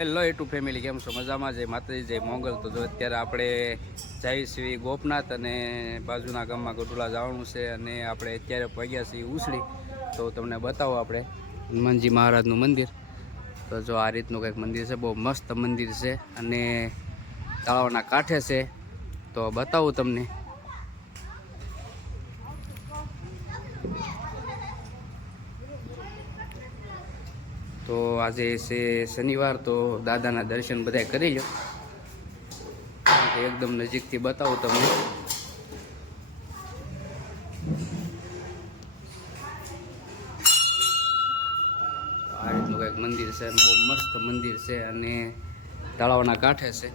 Hello two family કેમ છો? મજામાં જય માતાજી, જય મોંગલ. તો જો અત્યારે આપણે જઈ શ્રી ગોપનાથ અને બાજુના ગામમાં ગઢુલા જવાનું છે અને આપણે અત્યારે પગ્યા છીએ ઉછળી તો તમને બતાવો આપણે હનુમાનજી મહારાજનું મંદિર. તો જો આ રીતનું કંઈક મંદિર છે, બહુ મસ્ત મંદિર છે અને તળાવના કાંઠે છે. તો બતાવું તમને. તો આજે છે શનિવાર, તો દાદાના દર્શન બધા કરી લો એકદમ નજીકથી બતાવું તમને. આ રીતનું કંઈક મંદિર છે, બહુ મસ્ત મંદિર છે અને તળાવના કાંઠે છે.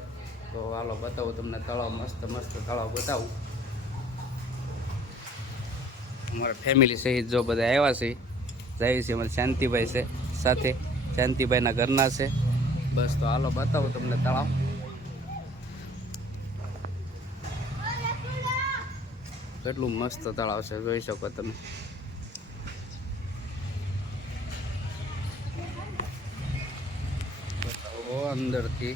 તો હાલો બતાવું તમને તળાવ મસ્ત મસ્ત તળાવ બતાવું. અમારા ફેમિલી સહિત જો બધા આવ્યા છે, જાય છે અમારે શાંતિભાઈ છે. સાથે શાંતિભાઈના ઘરના છે. બસ તો હાલો બતાવું તમને તળાવ. કેટલું મસ્ત તળાવ છે, જોઈ શકો તમે. અંદરથી.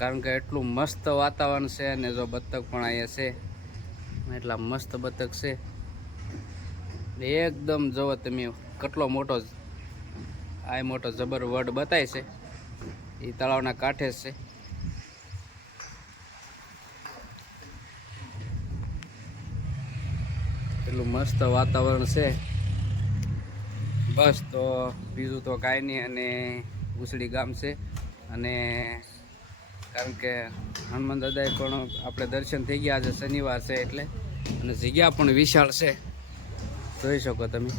કારણ કે એટલું મસ્ત વાતાવરણ છે અને જો બતક પણ અહીંયા છે. એટલા મસ્ત બતક છે. એકદમ જોવો તમે કેટલો મોટો આ મોટો જબર વડ બતાય છે. એ તળાવના કાંઠે છે. એટલું મસ્ત વાતાવરણ છે. બસ તો બીજું તો કાંઈ નહીં અને ઉસળી ગામ છે. અને કારણ કે હનુમાન દાદાએ પણ આપણે દર્શન થઈ ગયા આજે શનિવાર છે એટલે. અને જગ્યા પણ વિશાળ છે. જોઈ શકો તમે.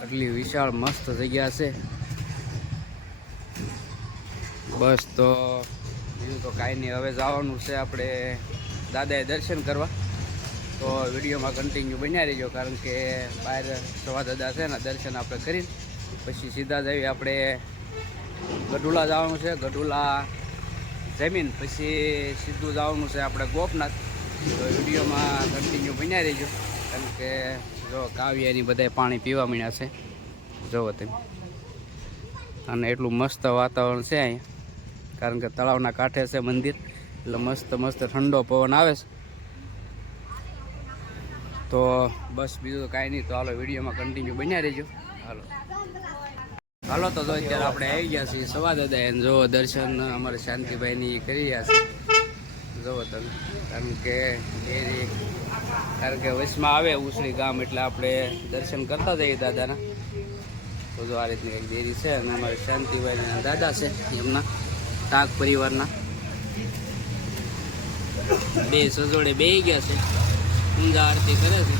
આટલી વિશાળ મસ્ત જગ્યા છે. બસ તો બીજું તો કાંઈ નહીં, હવે જવાનું છે આપણે દાદાએ દર્શન કરવા. તો વિડીયોમાં કન્ટિન્યુ બન્યા રહેજો, કારણ કે બહાર સવા દાદા છે ને, દર્શન આપણે કરીને પછી સીધા જઈએ આપણે ગઢુલા જવાનું છે, ગઢુલા જમીન. પછી સીધું જવાનું છે આપણે ગોપનાથ. તો વિડીયોમાં કન્ટિન્યુ બન્યા રહીજો. કારણ કે જો કાવ્યાની બધા પાણી પીવા મળ્યા છે. જોવો તમે. અને એટલું મસ્ત વાતાવરણ છે અહીંયા કારણ કે તળાવના કાંઠે છે મંદિર. એટલે મસ્ત મસ્ત ઠંડો પવન આવે છે. તો બસ બીજું કાંઈ નહીં. તો હાલો વિડીયોમાં કન્ટિન્યુ બન્યા રહીજો. હાલો. હાલો તો જો અત્યારે આપણે આવી ગયા છીએ સવા દાદા એને જો દર્શન અમારે શાંતિભાઈની કરી રહ્યા છે. જોવો તમે કારણ કે ડેરી કારણ કે વચમાં આવે ઉસળી ગામ એટલે આપણે દર્શન કરતા જઈએ દાદાના. તો જો આ રીતની એક ડેરી છે અને અમારે શાંતિભાઈના દાદા છે એમના તાક પરિવારના. બે સજોડે બે ગયા છે. ઊંઝા આરતી કરે છે.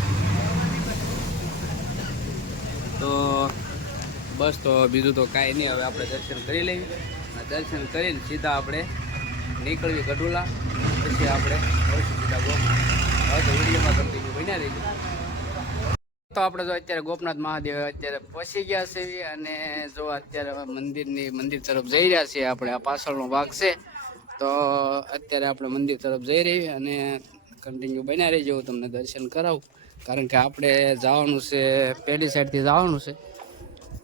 તો બસ, તો બીજું તો કાંઈ નહીં. હવે આપણે દર્શન કરી લઈએ. દર્શન કરીને સીધા આપણે નીકળવી ગઢુલા. પછી આપણે સીધા હવે તો વિડીયોમાં કન્ટિન્યુ બન્યા તો આપણે જો અત્યારે ગોપનાથ મહાદેવ અત્યારે પહોંચી ગયા છે અને જો અત્યારે મંદિરની, મંદિર તરફ જઈ રહ્યા છીએ આપણે આ પાછળનો ભાગ છે. તો અત્યારે આપણે મંદિર તરફ જઈ રહી અને કન્ટિન્યુ બન્યા રહી હું તમને દર્શન કરાવું. કારણ કે આપણે જવાનું છે પહેલી સાઈડથી જવાનું છે.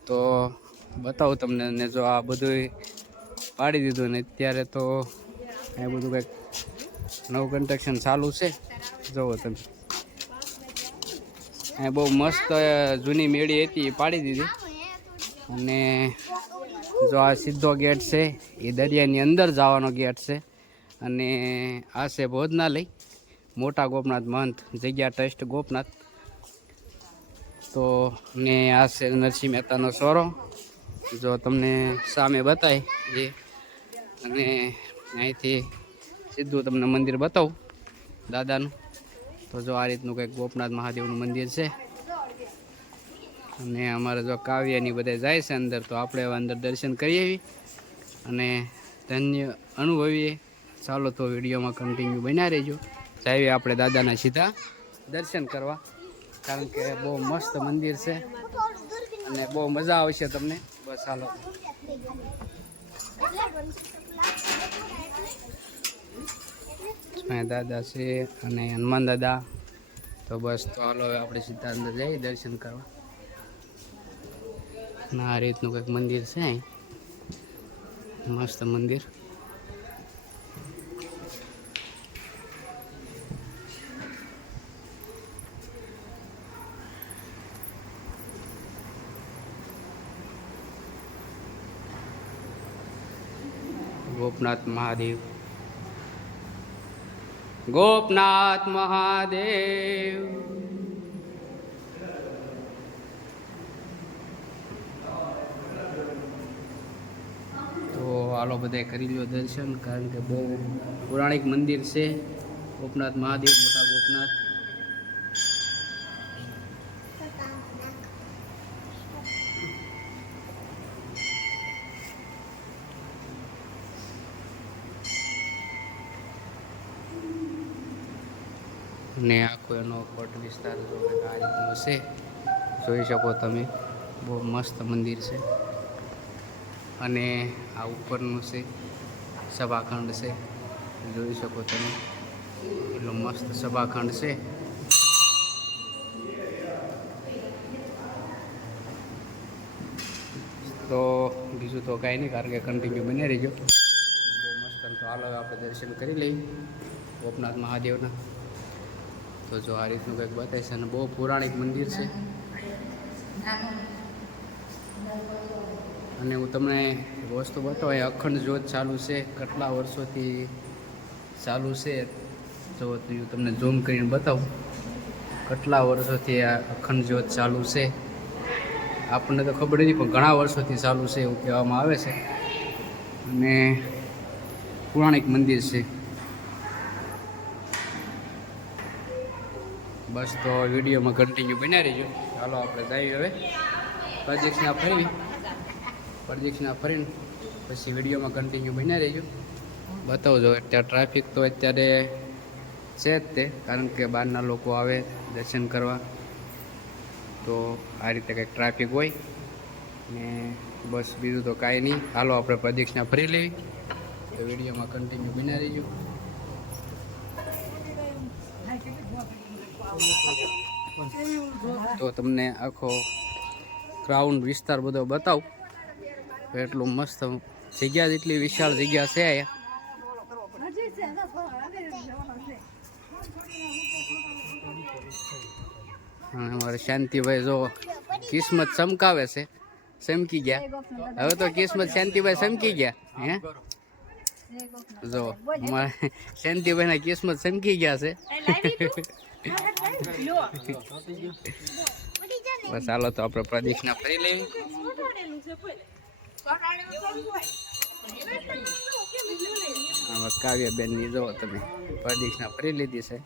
તો બતાવું તમને ને જો આ બધું પાડી દીધું ને અત્યારે તો એ બધું કંઈક નવું કન્સ્ટ્રક્શન ચાલુ છે. જુઓ તમે. એ બહુ મસ્ત જૂની મેળી હતી એ પાડી દીધી. અને જો આ સીધો ગેટ છે, એ દરિયાની અંદર જવાનો ગેટ છે. અને આ છે ભોજનાલય. મોટા ગોપનાથ મહંત જગ્યા ટ્રસ્ટ ગોપનાથ. તો ને આ છે નરસિંહ મહેતાનો સોરો. જો તમને સામે બતાય જે. અને અહીંથી સીધું તમને મંદિર બતાવું, દાદાનું. તો જો આ રીતનું કંઈક ગોપનાથ મહાદેવનું મંદિર છે. અને અમારે જો કાવ્યની બધા જાય છે અંદર, તો આપણે હવે અંદર દર્શન કરી આવી. અને ધન્ય અનુભવીએ. ચાલો તો વિડીયોમાં કન્ટિન્યુ બન્યા રહેજો. જાઈએ આપણે દાદાના સીધા દર્શન કરવા. કારણ કે બહુ મસ્ત મંદિર છે. અને બહુ મજા આવશે તમને. બસ હાલો. દાદા છે અને હનુમાન દાદા. તો બસ તો હાલો હવે આપણે સીધા જઈએ દર્શન કરવા. આ રીતનું કંઈક મંદિર છે મસ્ત મંદિર. ગોપનાથ મહાદેવ. ગોપનાથ મહાદેવ. તો હાલો બધા કરી લો દર્શન, કારણ કે બહુ પૌરાણિક મંદિર છે. ગોપનાથ મહાદેવ, મોટા ગોપનાથ. ને આખો એનો કોટ વિસ્તાર જો આ રીતનો છે. જોઈ શકો તમે, બહુ મસ્ત મંદિર છે. અને આ ઉપરનું છે, સભાખંડ છે. જોઈ શકો તમે, એટલો મસ્ત સભાખંડ છે. તો બીજું તો કાંઈ નહીં, કારણ કે કન્ટિન્યુ બની રહીજો. બહુ મસ્ત તો હાલ આપણે દર્શન કરી લઈએ. ગોપનાથ મહાદેવના. તો જો આ રીતનું કંઈક બતાવે છે અને બહુ પૌરાણિક મંદિર છે. અને હું તમને વસ્તુ બતાવું એ અખંડ જ્યોત ચાલુ છે, કેટલા વર્ષોથી ચાલુ છે જો હું તમને ઝૂમ કરીને બતાવું. કેટલા વર્ષોથી આ અખંડ જ્યોત ચાલુ છે. આપણને તો ખબર નથી, પણ ઘણા વર્ષોથી ચાલુ છે એવું કહેવામાં આવે છે. અને પૌરાણિક મંદિર છે. બસ તો વિડીયોમાં કન્ટિન્યુ બન્યા રહીજો. ચાલો આપણે જઈએ હવે. પ્રદક્ષિણા ફરવી પ્રદક્ષિણા ફરીને પછી વિડીયોમાં કન્ટિન્યુ બન્યા રહીજો. બતાવજો અત્યારે ટ્રાફિક તો અત્યારે છે જ તે, કારણ કે બહારના લોકો આવે દર્શન કરવા. તો આ રીતે કંઈક ટ્રાફિક હોય. ને બસ બીજું તો કાંઈ નહીં. હાલો, આપણે પ્રદક્ષિણા ફરી લેવી તો વિડીયોમાં કન્ટિન્યુ બન્યા રહીજો. તો તમને આખો ગ્રાઉન્ડ વિસ્તાર બધો બતાવું. તો એટલું મસ્ત જગ્યા જેટલી વિશાળ જગ્યા છે અહીંયા. અને અમારે શાંતિભાઈ જો કિસ્મત ચમકાવે છે. ચમકી ગયા. હવે તો કિસ્મત શાંતિભાઈ ચમકી ગયા, હે? જો, અમારે શાંતિભાઈ ના કિસ્મત ચમકી ગયા છે. બસ હાલો તો આપણે પ્રદક્ષિણા ફરી લઈએ. આમાં કાવ્યાબેનની જો તમે પ્રદક્ષિણા ફરી લીધી છે.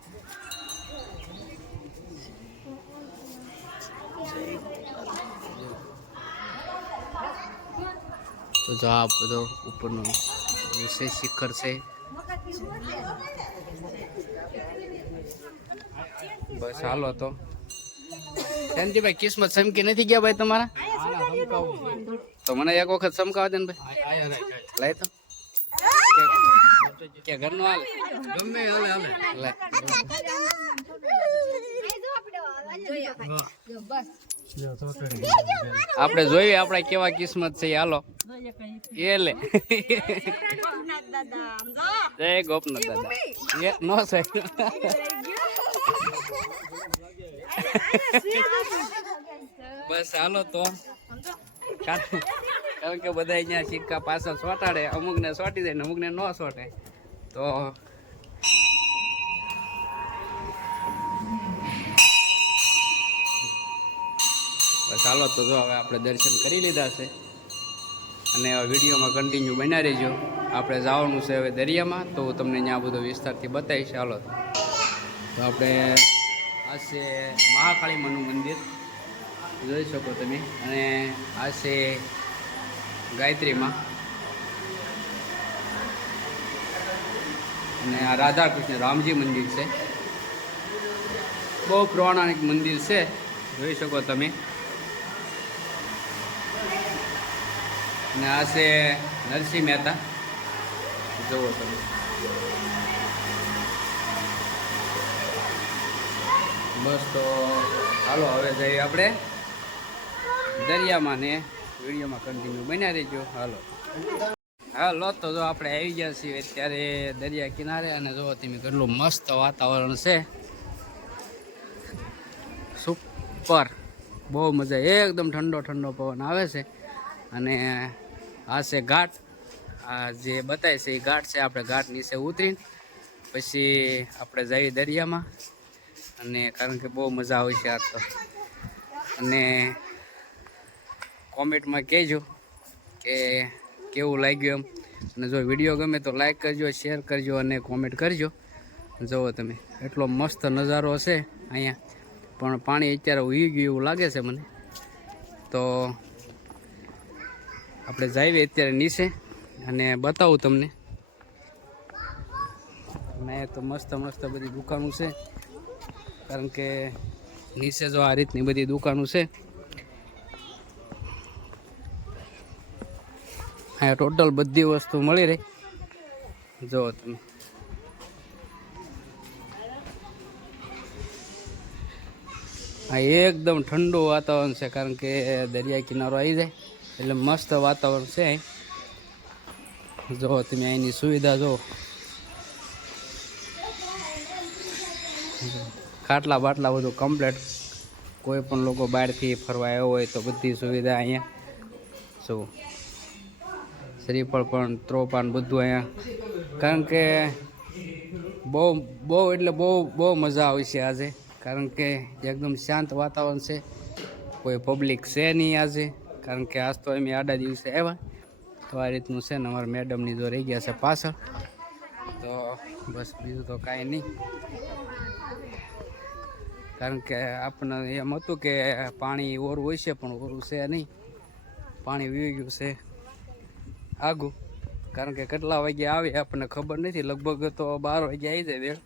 તો જો આ બધો ઉપરનો વિશેષ શિખર છે બસ હાલો તો શાંતિભાઈ કિસ્મત ચમકી નથી ગયા ભાઈ તમારા તો મને એક વખત ચમકાવા દે ને ભાઈ લાય તો કે- કે ઘરનું હાલ ગમે હાલે હાલે આપણે જોઈએ આપણે કેવા કિસ્મત છે, હાલો. એ લે જય ગોપનાથ દાદા. નો સાહેબ બસ હાલો તો. કારણ કે બધા અહીંયા સિક્કા પાછળ સોટાડે, અમુકને સોટી જાય ને અમુકને ન સોટે. તો બસ ચાલો તો જો હવે આપણે દર્શન કરી લીધા છે. અને વિડીયોમાં કન્ટિન્યુ બન્યા રહેજો. આપણે જવાનું છે હવે દરિયામાં, તો હું તમને ત્યાં બધો વિસ્તારથી બતાવીશ. ચાલો તો. આપણે આ છે મહાકાળી માનું મંદિર. જોઈ શકો તમે. અને આ છે ગાયત્રીમાં. અને આ રાધા કૃષ્ણ રામજી મંદિર છે. બહુ પૌરાણિક મંદિર છે. જોઈ શકો તમે. અને આ છે નરસિંહ મહેતા. જુઓ તમે. બસ તો હાલો, હવે જઈએ આપણે દરિયામાં ને વિડીયોમાં કન્ટિન્યુ બન્યા રહેજો. હાલો. હાલો, તો જો આપણે આવી ગયા છીએ અત્યારે દરિયા કિનારે અને જો તમે કેટલું મસ્ત વાતાવરણ છે. સુપર બહુ મજા એકદમ ઠંડો ઠંડો પવન આવે છે. અને આ છે ઘાટ. આ જે બતાય છે એ ઘાટ છે. આપણે ઘાટ નીચે ઉતરીને પછી આપણે જઈએ દરિયામાં. અને કારણ કે બહુ મજા આવે છે આ તો. અને કોમેન્ટમાં કહેજો કે કેવું લાગ્યું એમ. અને જો વીડિયો ગમે તો લાઈક કરજો, શેર કરજો અને કોમેન્ટ કરજો. જુઓ તમે, એટલો મસ્ત નજારો છે અહીંયા. પણ પાણી અત્યારે ઉઈ ગયું એવું લાગે છે મને. તો આપણે જઈએ અત્યારે નીચે અને બતાવું તમને. અને તો મસ્ત મસ્ત બધી દુકાનો છે. કારણ કે નીચે જો આ રીતની બધી દુકાનો છે. અહીંયા ટોટલ બધી વસ્તુ મળી રહી. જુઓ તમે. હા એકદમ ઠંડુ વાતાવરણ છે, કારણ કે દરિયા કિનારો આવી જાય. એટલે મસ્ત વાતાવરણ છે. જો તમે અહીંની સુવિધા જો. ખાટલા બાટલા બધું કમ્પ્લેટ કોઈ પણ લોકો બહારથી ફરવા આવ્યો હોય તો બધી સુવિધા અહીંયા. જુઓ શ્રીફળ પણ, ત્રોપાન બધું અહીંયા. કારણ કે બહુ બહુ એટલે બહુ બહુ મજા આવી છે આજે. કારણ કે એકદમ શાંત વાતાવરણ છે. કોઈ પબ્લિક છે નહીં આજે. કારણ કે આજ તો અમે આડા દિવસે આવ્યા. તો આ રીતનું છે ને અમારા મેડમની જો રહી ગયા છે પાછળ. તો બસ બીજું તો કાંઈ નહીં. કારણ કે આપણને એમ હતું કે પાણી ઓરું હોય છે, પણ ઓરું છે નહીં. પાણી વી ગયું છે આગું. કારણ કે કેટલા વાગે આવે આપણને ખબર નથી. લગભગ તો બાર વાગે આવી જાય વેળ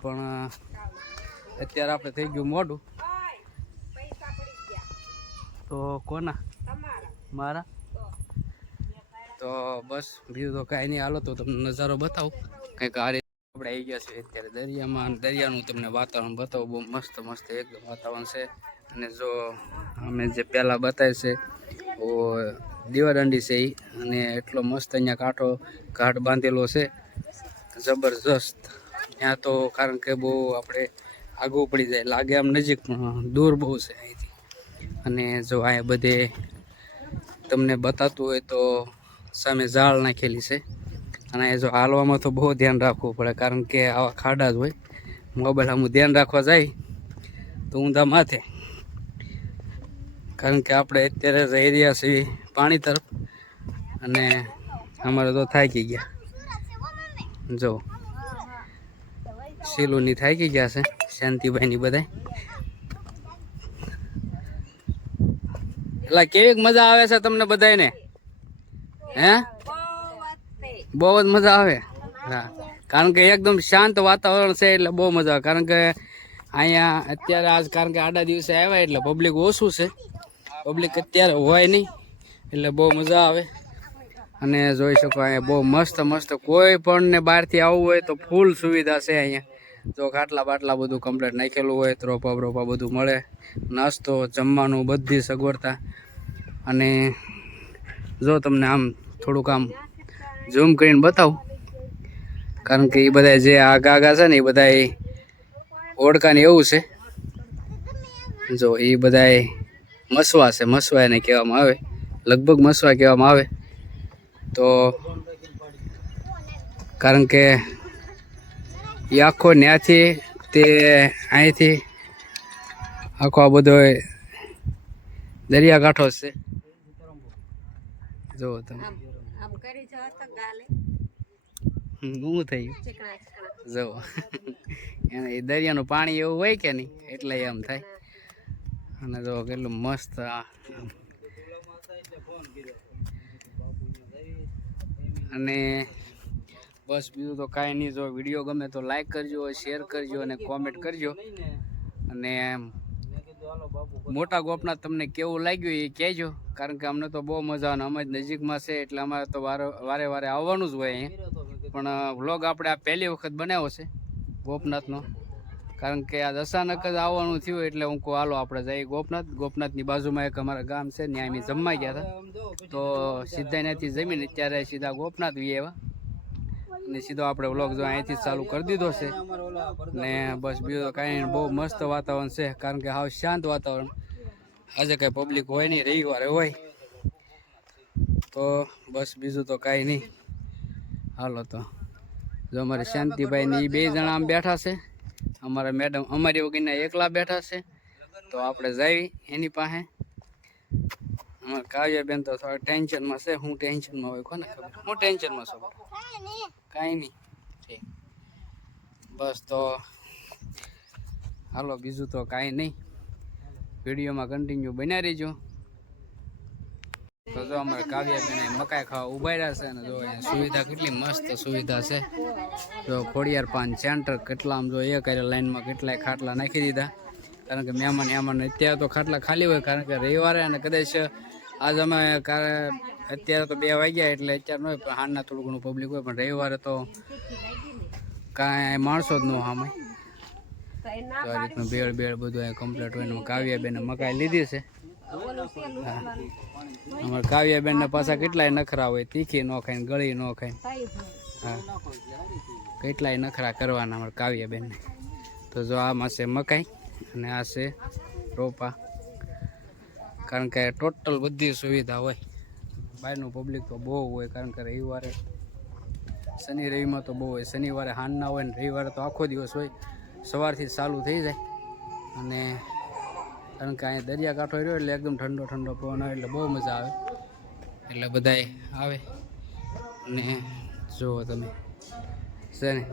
પણ, અત્યારે આપણે થઈ ગયું મોડું. તો કોના? મારા? તો બસ, બીજું તો કાંઈ નહીં. હાલો, તો તમને નજારો બતાવું. કંઈક આ રીતે આપણે આવી ગયા છીએ અત્યારે દરિયામાં. દરિયાનું તમને વાતાવરણ બતાવું. બહુ મસ્ત મસ્ત એકદમ વાતાવરણ છે. અને જો અમે જે પહેલાં બતાવે છે, ઓ દીવાદાંડી છે એ અને એટલો મસ્ત અહીંયા કાંઠો, ઘાટ બાંધેલો છે. જબરજસ્ત. ત્યાં તો કારણ કે બહુ આપણે આગું પડી જાય. લાગે આમ નજીક, પણ દૂર બહુ છે અહીંથી. અને જો અહીંયા બધે તમને બતાતું હોય તો સામે ઝાડ નાખેલી છે. અને એ જો હાલવામાં તો બહુ ધ્યાન રાખવું પડે, કારણ કે આવા ખાડા જ હોય. મોબાઈલ આમ ધ્યાન રાખવા જાય, તો ઊંધા માથે. કારણ કે આપણે અત્યારે જ એરિયા છે પાણી તરફ, અને અમારે તો થાકી ગયા. જો, શીલુની થાકી ગયા છે, શાંતિભાઈની બધા એટલે કેવી મજા આવે છે તમને બધાને હે? બહુ જ મજા આવે. હા. કારણ કે એકદમ શાંત વાતાવરણ છે એટલે બહુ મજા આવે. કારણ કે અહીંયા અત્યારે આજ, કારણ કે આડા દિવસે આવ્યા એટલે પબ્લિક ઓછું છે. પબ્લિક અત્યારે હોય નહીં, એટલે બહુ મજા આવે. અને જોઈ શકો અહીંયા બહુ મસ્ત મસ્ત કોઈ પણ ને બહારથી આવવું હોય તો ફૂલ સુવિધા છે અહીંયા. જો ખાટલા બાટલા બધું કમ્પ્લીટ નાખેલું હોય તો રોપા રોપા બધું મળે, નાસ્તો, જમવાનું, બધી સગવડતા. અને જો તમને આમ થોડુંક આમ ઝૂમ કરીને બતાવું, કારણ કે એ બધા જે આગા આગા છે ને, એ બધા ઓળખાને એવું છે. જો એ બધા મસવા છે, મસવા એને કહેવામાં આવે, લગભગ મસવા કહેવામાં આવે. તો કારણ કે એ આખો ત્યાંથી તે અહીંથી આખો આ બધો દરિયાકાંઠો છે. જુઓ તમે. આમ થયું જો જુઓ એ દરિયાનું પાણી એવું હોય કે નહીં એટલે એમ થાય. અને જો કેટલું મસ્ત અને બસ બીજું તો કાંઈ નહીં. જો વીડિયો ગમે તો લાઈક કરજો શેર કરજો અને કોમેન્ટ કરજો. અને મોટા ગોપનાથ તમને કેવું લાગ્યું એ કહેજો. કારણ કે અમને તો બહુ મજા આવે અમે નજીકમાં છે એટલે અમારે તો વારે વારે આવવાનું જ હોય અહીંયા. પણ વ્લોગ આપણે આ પહેલી વખત બનાવ્યો છે ગોપનાથનો. કારણ કે આ અચાનક જ આવવાનું થયું એટલે હું કહું, હાલો, આપણે જઈએ ગોપનાથ. ગોપનાથની બાજુમાં એક અમારા ગામ છે, ત્યાં અમે જમવા ગયા હતા. તો સીધા ત્યાંથી જમીને, ત્યારે સીધા ગોપનાથ વી આવ્યા. અને સીધો આપણે વ્લોગ જો અહીંથી ચાલુ કરી દીધો છે. ને બસ બીજું કાંઈ નહીં, બહુ મસ્ત વાતાવરણ છે, કારણ કે હાવ શાંત વાતાવરણ. આજે કાંઈ પબ્લિક હોય નહીં, રવિવારે હોય. તો બસ બીજું તો કાંઈ નહીં. હાલો તો. જો અમારે શાંતિભાઈ ને એ બે જણા આમ બેઠા છે. અમારા મેડમ અમારી વગરના એકલા બેઠા છે. તો આપણે જઈ એની પાસે. અમારા કાવ્યાબેન તો થોડા ટેન્શનમાં છે, હું ટેન્શનમાં હોય, કોને ખબર? હું ટેન્શનમાં છું. કાંઈ નહીં. બસ તો, હાલો, બીજું તો કાંઈ નહીં. વિડીયોમાં કન્ટિન્યુ બન્યા રહીજો. તો જો અમારે કાવ્યાબેન મકાઈ ખાવા ઊભા રહ્યા છે અને જો સુવિધા કેટલી મસ્ત સુવિધા છે. જો ખોડિયાર પાન સેન્ટર કેટલા આમ જો એ કરે લાઈનમાં કેટલાય ખાટલા નાખી દીધા. કારણ કે મહેમાન મહેમાન અત્યારે તો ખાટલા ખાલી હોય, કારણ કે રવિવારે અને કદાચ આજ અમે અત્યારે તો બે વાગ્યા એટલે અત્યારે ન હોય, પણ હાલના થોડું ઘણું પબ્લિક હોય, પણ રવિવારે તો કાંઈ માણસો જ ન સામે આ રીતનું બેળ બેળ બધું અહીંયા કમ્પ્લીટ હોય ને કાવ્યાબેને મકાઈ લીધી છે. અમારે કાવ્યાબેનને પાછા કેટલાય નખરા હોય, તીખી ન ખાય ગળી ન ખાય હા. કેટલાય નખરા કરવાના અમારે કાવ્યાબેનને. તો જો આમાં છે મકાઈ અને આ છે રોપા. કારણ કે ટોટલ બધી સુવિધા હોય. બહારનું પબ્લિક તો બહુ હોય, કારણ કે રવિવારે, શનિ રવિમાં તો બહુ હોય. શનિવારે હાંજના હોય ને રવિવારે તો આખો દિવસ હોય. સવારથી ચાલુ થઈ જાય. અને કારણ કે અહીંયા દરિયાકાંઠો રહ્યો એટલે એકદમ ઠંડો ઠંડો પવન આવે એટલે બહુ મજા આવે. એટલે બધાય આવે. અને જુઓ તમે. છે ને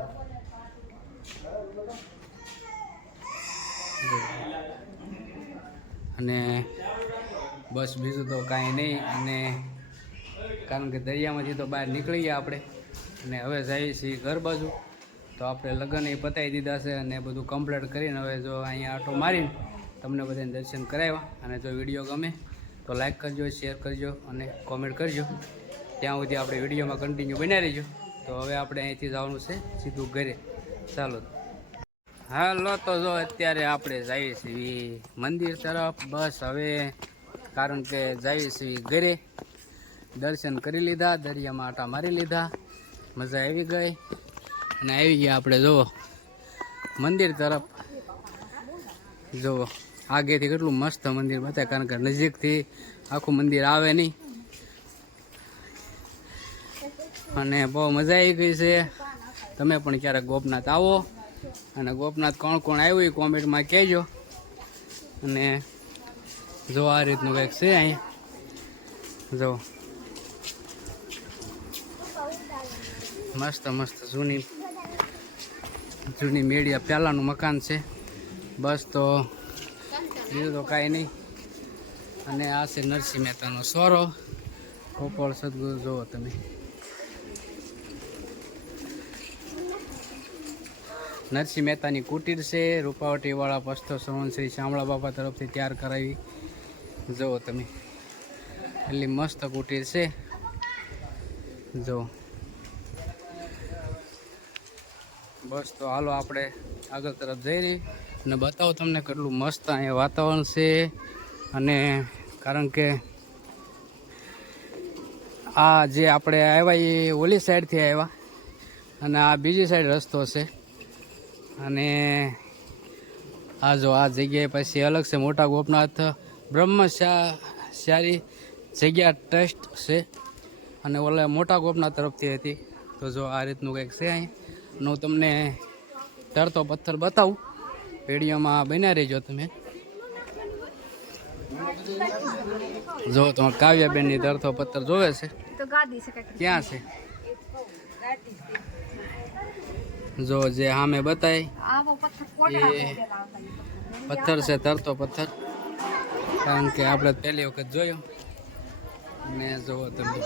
અને બસ બીજું તો કાંઈ નહીં અને કારણ કે દરિયામાંથી તો બહાર નીકળી ગયા આપણે. અને હવે જઈએ છીએ ઘર બાજુ. તો આપણે લગ્ન એ પતાવી દીધા છે અને બધું કમ્પ્લીટ કરીને હવે જો અહીંયા આટો મારીને તમને બધાને દર્શન કરાવ્યા. અને જો વીડિયો ગમે તો લાઇક કરજો શેર કરજો અને કોમેન્ટ કરજો. ત્યાં સુધી આપણે વિડીયોમાં કન્ટિન્યુ બનાવી રહીજો. તો હવે આપણે અહીંથી જવાનું છે સીધું ઘરે. ચાલો. હાલો, તો જો અત્યારે આપણે જઈએ છીએ મંદિર તરફ. બસ હવે કારણ કે છીએ ઘરે દર્શન કરી લીધા દરિયામાં આટા મારી લીધા, મજા આવી ગઈ. અને આવી ગયા આપણે, જુઓ, મંદિર તરફ. જુઓ, આગેથી કેટલું મસ્ત મંદિર બતાવે કારણ કે નજીકથી આખું મંદિર આવે નહીં. અને બહુ મજા આવી ગઈ છે. તમે પણ ક્યારેક ગોપનાથ આવો. અને ગોપનાથ કોણ કોણ આવ્યું એ કોમેન્ટમાં કહેજો. અને જો આ રીતનું કંઈક છે અહીંયા જો. મસ્ત મસ્ત જૂની જૂની મેળિયા પહેલાંનું મકાન છે. બસ તો બીજું તો કાંઈ નહીં. અને આ છે નરસિંહ મહેતાનો સોરો. ગોપાળ સદગુરુ, જુઓ તમે. નરસિંહ મહેતાની કુટીર છે. રૂપાવટીવાળા પસ્તો શ્રવણ શ્રી શામળા બાપા તરફથી તૈયાર કરાવી. જુઓ તમે. એટલી મસ્ત કુટીર છે. જુઓ. બસ તો હાલો આપણે આગળ તરફ જઈ રહી અને બતાવો તમને કેટલું મસ્ત અહીંયા વાતાવરણ છે. અને કારણ કે આ જે આપણે આવ્યા એ ઓલી સાઈડથી આવ્યા. અને આ બીજી સાઈડ રસ્તો છે. અને આ જો આ જગ્યાએ પછી અલગ છે મોટા ગોપનાથ બ્રહ્મશારી જગ્યા ટ્રસ્ટ છે અને ઓલા મોટા ગોપના તરફથી હતી. તો જો આ રીતનું કંઈક છે અહીં. હું તમને તરતો પથ્થર બતાવું. વિડીયોમાં બન્યા રહેજો તમે. જો તમારે કાવ્યાબેનની તરતો પથ્થર જોવે છે. તો ક્યાં છે? જો જે સામે બતાય એ-. પથ્થર છે તરતો પથ્થર. કારણ કે આપણે પહેલી વખત જોયો. ને જોવો તમે.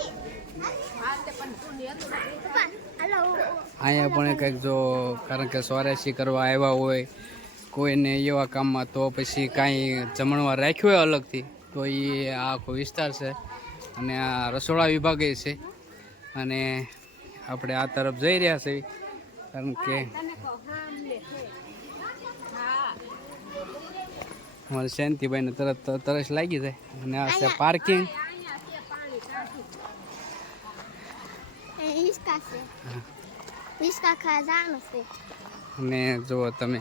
અહીંયા પણ કંઈક જો, કારણ કે સ્વારસી કરવા આવ્યા હોય, કોઈને એવા કામમાં તો પછી કાંઈ જમણવાર રાખ્યું હોય અલગથી, તો એ આખો વિસ્તાર છે. અને આ રસોડા વિભાગે છે. અને આપણે આ તરફ જઈ રહ્યા છીએ, કારણ કે તને કહો, હા, લે. હા, અમારે શાંતિભાઈને તરત તરસ લાગી જાય. અને આ છે પાર્કિંગ અને જુઓ તમે.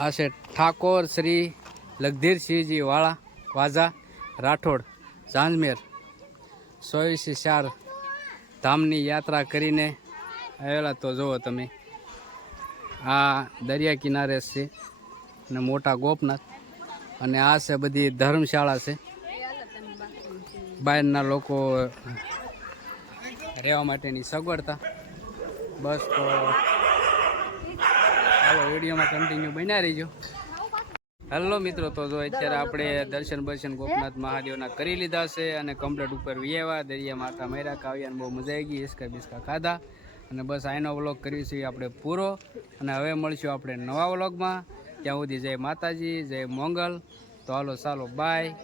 આ છે ઠાકોર શ્રી લગધીરસિંહજી વાળા વાજા રાઠોડ ઝાંઝમેર. ચોવીસ ચાર ધામની યાત્રા કરીને આવેલા તો જુઓ તમે. આ દરિયા કિનારે છે. અને મોટા ગોપનાથ. અને આ છે બધી ધર્મશાળા છે. બહારના લોકો રહેવા માટેની સગવડતા. બસ તો આવો વિડીયોમાં કન્ટિન્યુ બન્યા રહીજો. હેલો મિત્રો, તો જો અત્યારે આપણે દર્શન બર્શન ગોપનાથ મહાદેવના કરી લીધા છે અને કમ્પ્લેટ ઉપર વિયેવા દરિયા માતા મૈરા કાવ્યાને બહુ મજા આવી ગઈ, હિસકા બિસ્કા ખાધા. અને બસ આનો વ્લોગ કરીશું આપણે પૂરો. અને હવે મળશું આપણે નવા વ્લોગમાં ત્યાં સુધી જય માતાજી જય મોંગલ. તો હાલો ચાલો બાય.